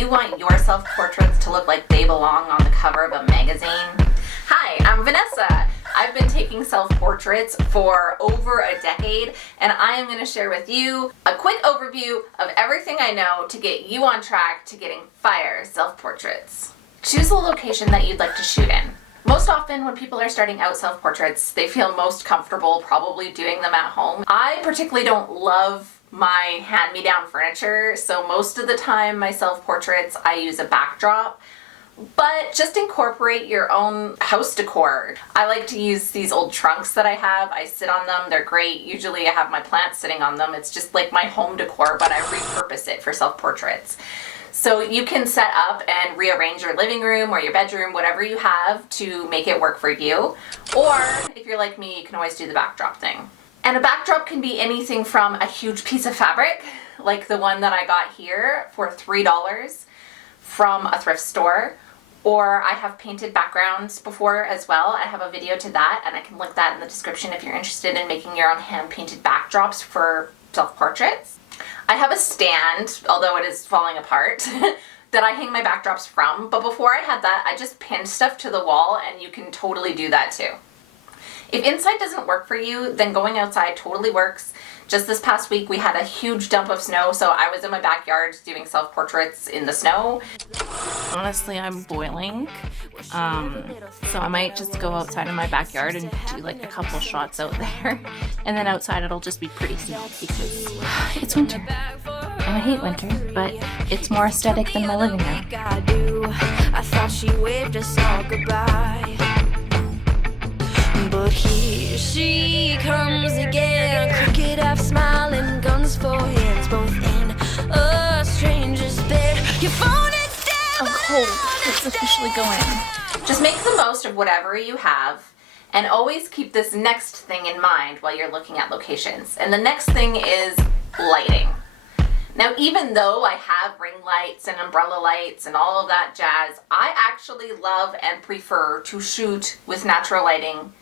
you want your self-portraits to look like they belong on the cover of a magazine? Hi, I'm Vanessa. I've been taking self-portraits for over a decade, and I am going to share with you a quick overview of everything I know to get you on track to getting fire self-portraits. Choose a location that you'd like to shoot in. Most often when people are starting out self-portraits, they feel most comfortable probably doing them at home. I particularly don't love my hand-me-down furniture, so most of the time my self-portraits I use a backdrop, but just incorporate your own house decor. I like to use these old trunks that I have. I sit on them, they're great. Usually I have my plants sitting on them. It's just like my home decor, but I repurpose it for self-portraits. So you can set up and rearrange your living room or your bedroom, whatever you have, to make it work for you. Or if you're like me, you can always do the backdrop thing. And a backdrop can be anything from a huge piece of fabric, like the one that I got here for $3 from a thrift store, or I have painted backgrounds before as well. I have a video to that, and I can link that in the description if you're interested in making your own hand-painted backdrops for self-portraits. I have a stand, although it is falling apart, that I hang my backdrops from, but before I had that, I just pinned stuff to the wall, and you can totally do that too. If inside doesn't work for you, then going outside totally works. Just this past week we had a huge dump of snow, so I was in my backyard doing self-portraits in the snow. Honestly, I'm boiling, so I might just go outside in my backyard and do like a couple shots out there, and then outside it'll just be pretty simple because it's winter. And I hate winter, but it's more aesthetic than my living room. I thought she waved us all goodbye, but here she comes again, crooked half smiling, guns for hands, both in a stranger's bed. Your phone is down. Oh, cold. It's officially going. Just make the most of whatever you have, and always keep this next thing in mind while you're looking at locations. And the next thing is lighting. Now, even though I have ring lights and umbrella lights and all of that jazz, I actually love and prefer to shoot with natural lighting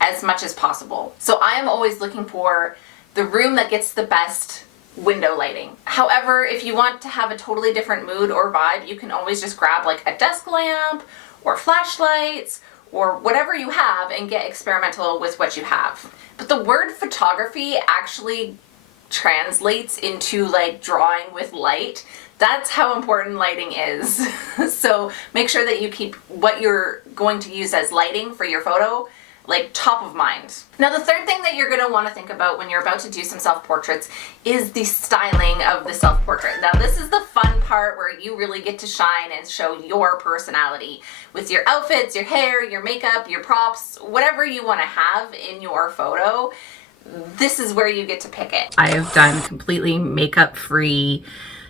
as much as possible. So I am always looking for the room that gets the best window lighting. However, if you want to have a totally different mood or vibe, you can always just grab like a desk lamp or flashlights or whatever you have and get experimental with what you have. But the word photography actually translates into like drawing with light. That's how important lighting is. So make sure that you keep what you're going to use as lighting for your photo like top of mind. Now, the third thing that you're going to want to think about when you're about to do some self-portraits is the styling of the self-portrait. Now, this is the fun part where you really get to shine and show your personality with your outfits, your hair, your makeup, your props, whatever you want to have in your photo. This is where you get to pick it. I have done completely makeup-free,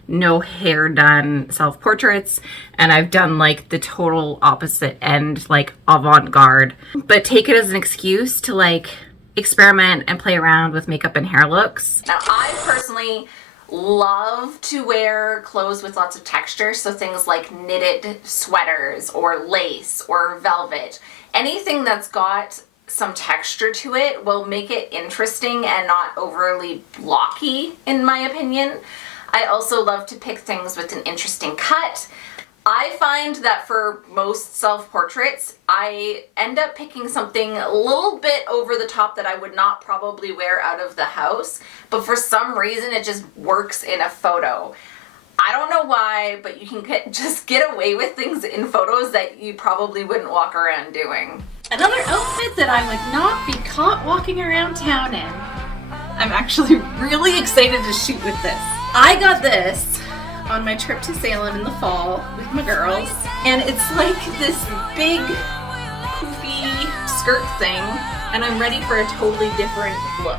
no hair done self-portraits, and I've done like the total opposite end, like avant-garde, but take it as an excuse to like experiment and play around with makeup and hair looks. Now, I personally love to wear clothes with lots of texture, so things like knitted sweaters or lace or velvet. Anything that's got some texture to it will make it interesting and not overly blocky, in my opinion. I also love to pick things with an interesting cut. I find that for most self-portraits, I end up picking something a little bit over the top that I would not probably wear out of the house, but for some reason it just works in a photo. I don't know why, but you can just get away with things in photos that you probably wouldn't walk around doing. Another outfit that I would not be caught walking around town in. I'm actually really excited to shoot with this. I got this on my trip to Salem in the fall with my girls, and it's like this big poofy skirt thing, and I'm ready for a totally different look.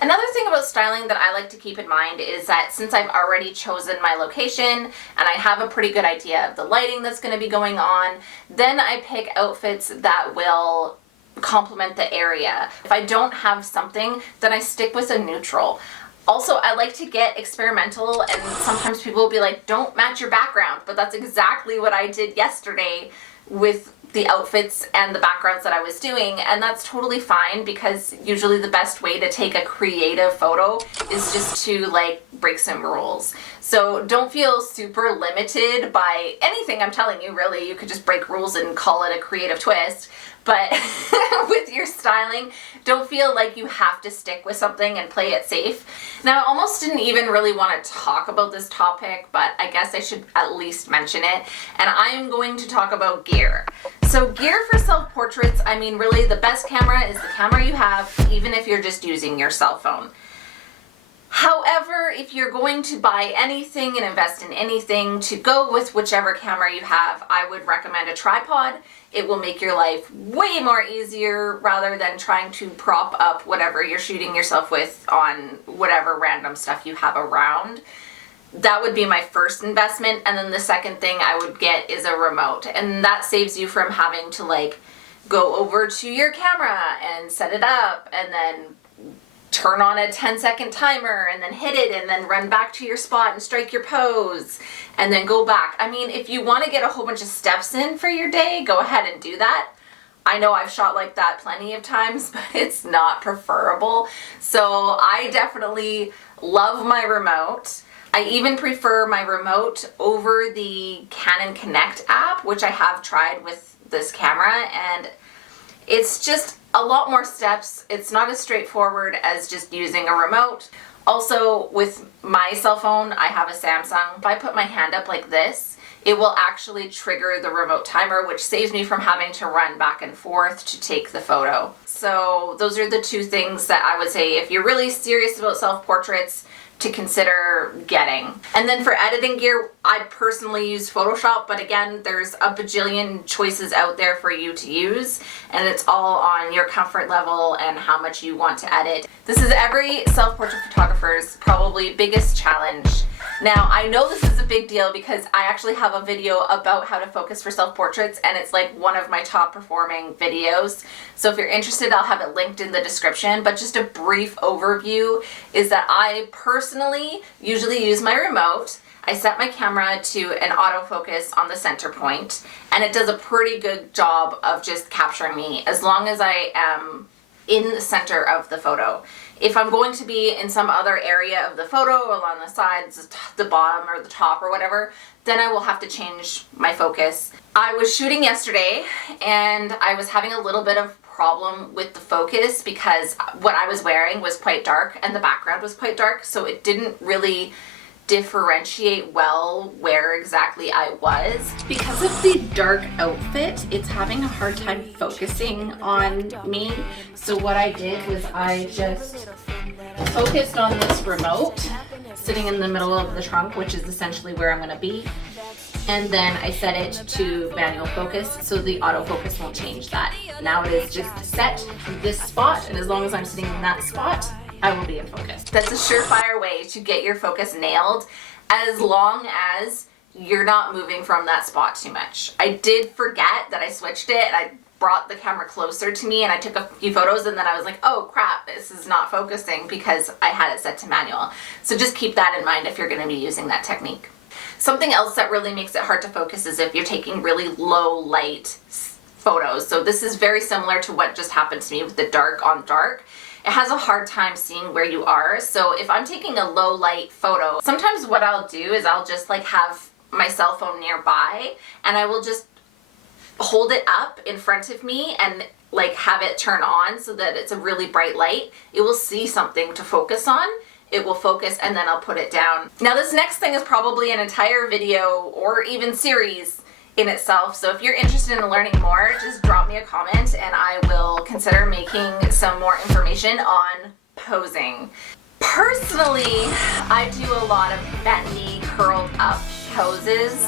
Another thing about styling that I like to keep in mind is that since I've already chosen my location and I have a pretty good idea of the lighting that's going to be going on, then I pick outfits that will complement the area. If I don't have something, then I stick with a neutral. Also, I like to get experimental, and sometimes people will be like, don't match your background, but that's exactly what I did yesterday with the outfits and the backgrounds that I was doing, and that's totally fine because usually the best way to take a creative photo is just to like break some rules. So don't feel super limited by anything I'm telling you, really. You could just break rules and call it a creative twist. But with your styling, don't feel like you have to stick with something and play it safe. Now, I almost didn't even really want to talk about this topic, but I guess I should at least mention it. And I am going to talk about gear. So gear for self-portraits, I mean, really the best camera is the camera you have, even if you're just using your cell phone. However, if you're going to buy anything and invest in anything, to go with whichever camera you have, I would recommend a tripod. It will make your life way more easier rather than trying to prop up whatever you're shooting yourself with on whatever random stuff you have around. That would be my first investment, and then the second thing I would get is a remote, and that saves you from having to like go over to your camera and set it up and then turn on a 10-second timer and then hit it and then run back to your spot and strike your pose and then go back. I mean, if you want to get a whole bunch of steps in for your day, go ahead and do that. I know I've shot like that plenty of times, but it's not preferable. So I definitely love my remote. I even prefer my remote over the Canon Connect app, which I have tried with this camera, and it's just a lot more steps. It's not as straightforward as just using a remote. Also, with my cell phone, I have a Samsung. If I put my hand up like this, it will actually trigger the remote timer, which saves me from having to run back and forth to take the photo. So those are the two things that I would say if you're really serious about self-portraits to consider getting. And then for editing gear, I personally use Photoshop, but again, there's a bajillion choices out there for you to use, and it's all on your comfort level and how much you want to edit. This is every self-portrait photographer's probably biggest challenge. Now, I know this is a big deal because I actually have a video about how to focus for self-portraits, and it's like one of my top performing videos. So if you're interested, I'll have it linked in the description, but just a brief overview is that I personally usually use my remote. I set my camera to an autofocus on the center point, and it does a pretty good job of just capturing me as long as I am in the center of the photo. If I'm going to be in some other area of the photo, along the sides, the bottom, or the top, or whatever, then I will have to change my focus. I was shooting yesterday, and I was having a little bit of problem with the focus because what I was wearing was quite dark, and the background was quite dark, so it didn't really differentiate well where exactly I was. Because of the dark outfit, it's having a hard time focusing on me. So what I did was I just focused on this remote sitting in the middle of the trunk, which is essentially where I'm gonna be. And then I set it to manual focus so the autofocus won't change that. Now it is just set to this spot, and as long as I'm sitting in that spot, I will be in focus. That's a surefire way to get your focus nailed, as long as you're not moving from that spot too much. I did forget that I switched it, and I brought the camera closer to me and I took a few photos, and then I was like, oh crap, this is not focusing because I had it set to manual. So just keep that in mind if you're going to be using that technique. Something else that really makes it hard to focus is if you're taking really low light photos. So this is very similar to what just happened to me with the dark on dark. It has a hard time seeing where you are. So if I'm taking a low light photo, sometimes what I'll do is I'll just like have my cell phone nearby, and I will just hold it up in front of me and like have it turn on so that it's a really bright light. It will see something to focus on. It will focus, and then I'll put it down. Now this next thing is probably an entire video or even series in itself. So if you're interested in learning more, just drop me a comment and I will consider making some more information on posing. Personally, I do a lot of bendy, curled up poses.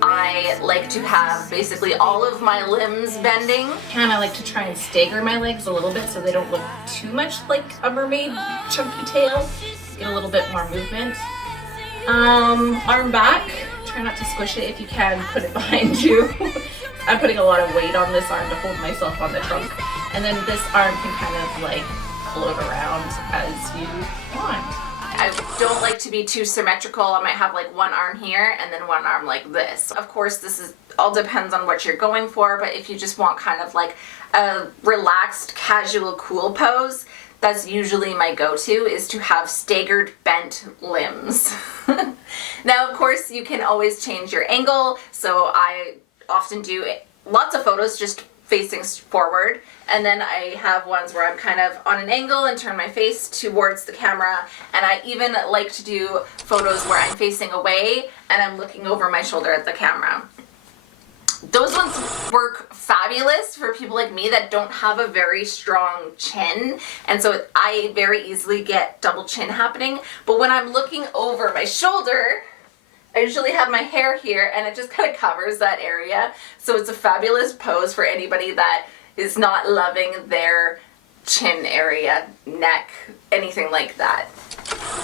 I like to have basically all of my limbs bending. And I like to try and stagger my legs a little bit so they don't look too much like a mermaid chunky tail. Get a little bit more movement. Arm back. Try not to squish it. If you can, put it behind you. I'm putting a lot of weight on this arm to hold myself on the trunk. And then this arm can kind of like float around as you want. I don't like to be too symmetrical. I might have like one arm here and then one arm like this. Of course, this is all depends on what you're going for, but if you just want kind of like a relaxed, casual, cool pose, that's usually my go-to, is to have staggered bent limbs. Now, of course, you can always change your angle, so I often do lots of photos just facing forward, and then I have ones where I'm kind of on an angle and turn my face towards the camera, and I even like to do photos where I'm facing away and I'm looking over my shoulder at the camera. Those ones work fabulous for people like me that don't have a very strong chin, and so I very easily get double chin happening. But when I'm looking over my shoulder, I usually have my hair here and it just kind of covers that area. So it's a fabulous pose for anybody that is not loving their chin area, neck, anything like that.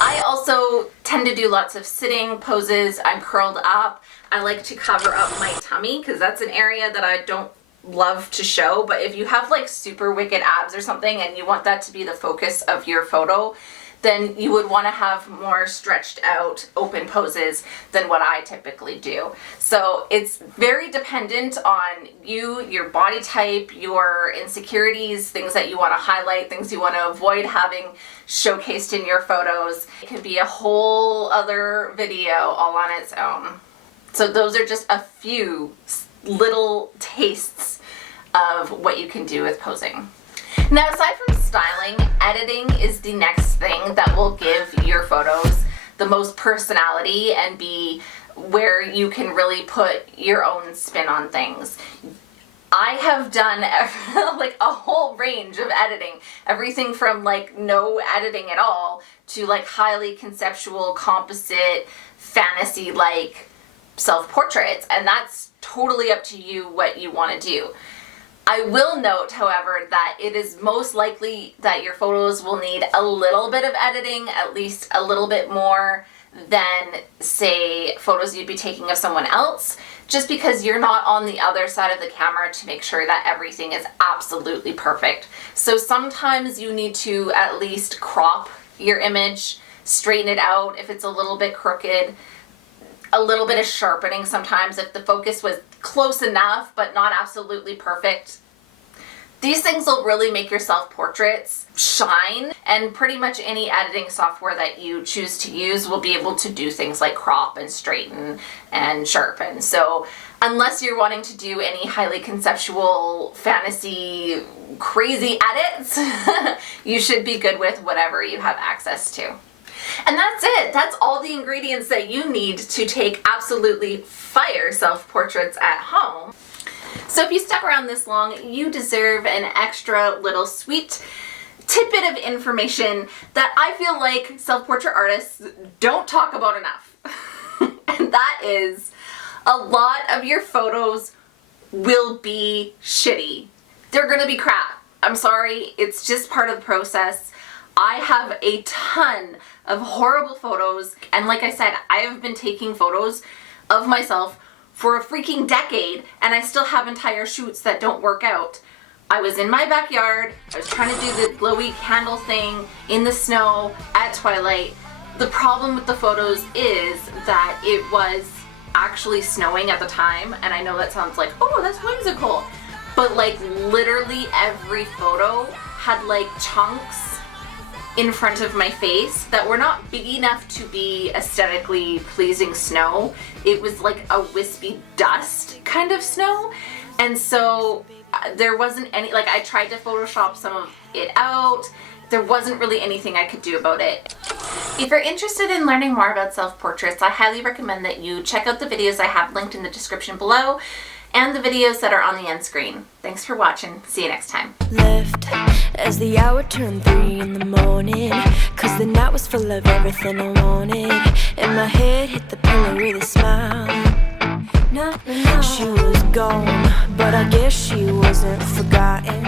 I also tend to do lots of sitting poses. I'm curled up. I like to cover up my tummy because that's an area that I don't love to show. But if you have like super wicked abs or something and you want that to be the focus of your photo, then you would want to have more stretched out open poses than what I typically do. So it's very dependent on you, your body type, your insecurities, things that you want to highlight, things you want to avoid having showcased in your photos. It could be a whole other video all on its own. So those are just a few little tastes of what you can do with posing. Now, aside from styling, editing is the next thing that will give your photos the most personality and be where you can really put your own spin on things. I have done like a whole range of editing, everything from like no editing at all to like highly conceptual, composite, fantasy-like self-portraits, and that's totally up to you what you want to do. I will note, however, that it is most likely that your photos will need a little bit of editing, at least a little bit more than, say, photos you'd be taking of someone else, just because you're not on the other side of the camera to make sure that everything is absolutely perfect. So sometimes you need to at least crop your image, straighten it out if it's a little bit crooked, a little bit of sharpening sometimes if the focus was close enough but not absolutely perfect. These things will really make your self-portraits shine, and pretty much any editing software that you choose to use will be able to do things like crop and straighten and sharpen. So unless you're wanting to do any highly conceptual, fantasy, crazy edits, you should be good with whatever you have access to. And that's it. That's all the ingredients that you need to take absolutely fire self-portraits at home. So if you stuck around this long, you deserve an extra little sweet tidbit of information that I feel like self-portrait artists don't talk about enough. And that is, a lot of your photos will be shitty. They're gonna be crap. I'm sorry, it's just part of the process. I have a ton of horrible photos, and like I said, I have been taking photos of myself for a freaking decade, and I still have entire shoots that don't work out. I was in my backyard, I was trying to do the glowy candle thing in the snow at twilight. The problem with the photos is that it was actually snowing at the time, and I know that sounds like, oh, that's whimsical, but like literally every photo had like chunks in front of my face that were not big enough to be aesthetically pleasing snow. It was like a wispy dust kind of snow, and so there wasn't any, like I tried to Photoshop some of it out. There wasn't really anything I could do about it. If you're interested in learning more about self-portraits, I highly recommend that you check out the videos I have linked in the description below and the videos that are on the end screen. Thanks for watching. See you next time. Left as the hour turned 3 in the morning, 'cause the night was full of everything I wanted, and my head hit the pillow with a smile. She was gone, but I guess she wasn't forgotten.